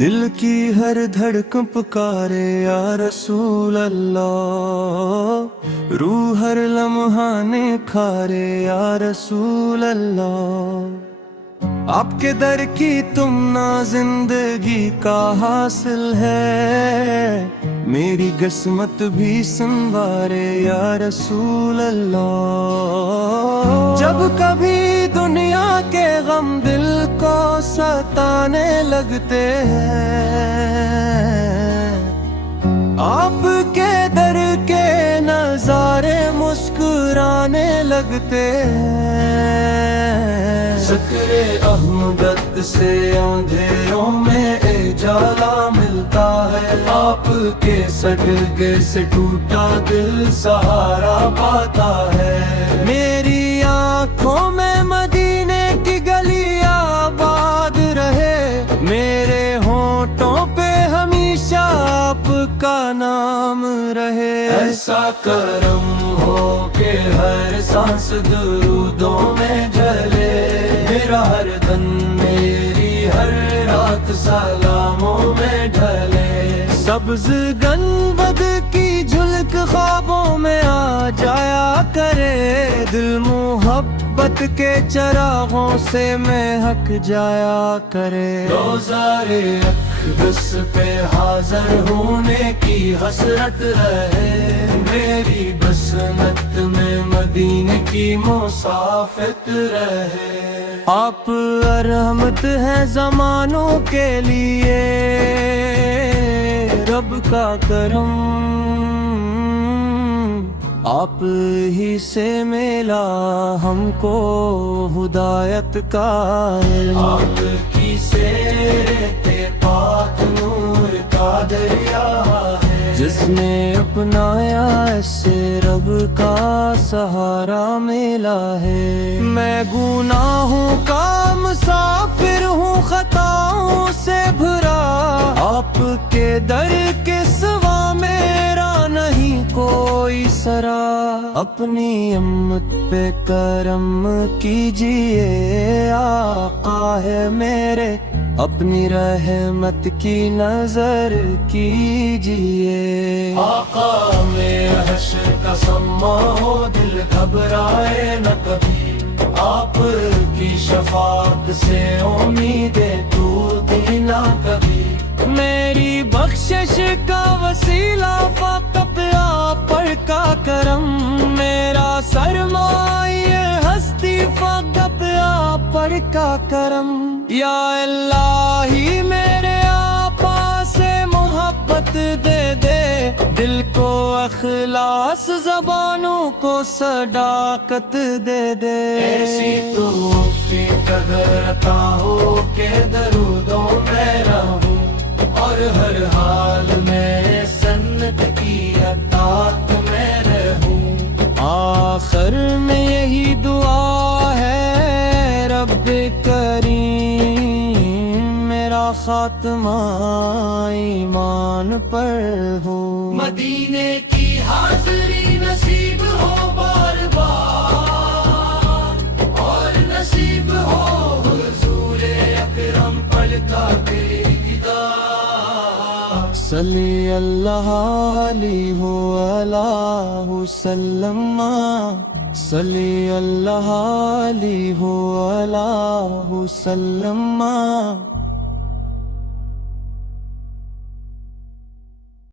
دل کی ہر دھڑکن پکارے یا رسول اللہ، روح ہر لمحہ نکھارے یا رسول اللہ۔ آپ کے در کی تمنا زندگی کا حاصل ہے، میری قسمت بھی سنوارے یا رسول اللہ۔ جب کبھی دنیا کے غم دل کو ستانے لگتے ہیں، آپ کے در کے نظارے مسکرانے لگتے ہیں۔ ذکر احمد سے اندھیروں میں اجالا ملتا ہے، آپ کے صدقے سے ٹوٹا دل سہارا پاتا ہے۔ میری آنکھوں میں مدینے کی گلیاں آباد رہے، میرے ہونٹوں پہ ہمیشہ آپ کا نام رہے۔ ایسا کرم ہو کہ ہر سانس درودوں میں جلے، میرا ہر دن میری ہر رات سلاموں میں ڈھلے۔ سبز گنبد کی جھلک خوابوں میں آ جایا کرے، دل محبت کے چراغوں سے مہک جایا کرے۔ روزار اقدس پہ حاضر ہونے کی حسرت رہے، میری بسمت میں مدینے کی مسافت رہے۔ آپ رحمت ہیں زمانوں کے لیے، رب کا کرم آپ ہی سے ملا ہم کو ہدایت کا علم۔ آپ کی سیرت پاک نور کا دریا ہے، جس نے اپنایا اسے رب کا سہارا ملا ہے۔ میں گناہوں کا مسافر ہوں خطاؤں سے بھرا، آپ کے در کے سوا میرا نہیں کوئی سرا۔ اپنی امت پہ کرم کیجئے آقا ہے میرے، اپنی رحمت کی نظر کیجئے۔ آقا میں حشر کا سما ہو، دل گھبرائے نہ کبھی، آپ کی شفاعت سے امیدیں ٹوٹی نہ کبھی۔ میری بخشش کا وسیلہ فقط آپ پر کا کرم، میرا سرمایہ ہستی فقط آپ پر کا کرم۔ یا الہی میرے آقا سے محبت دے دے، دل کو اخلاص زبانوں کو صداقت دے دے۔ ایسی توفیق اگر عطا ہو کہ درودوں میں رہوں، اور ہر حال میں سنت کی اطاعت میں رہوں۔ آخر میں یہی دعا ہے رب کریم، میرا خاتمہ ایمان پر ہو۔ مدینے کی حاضری نصیب ہو بار بار، اور نصیب ہو حضور اکرم پلکا کے دیدار۔ صلی اللہ علیہ وآلہ وسلم، صلی اللہ علیہ وآلہ وسلم۔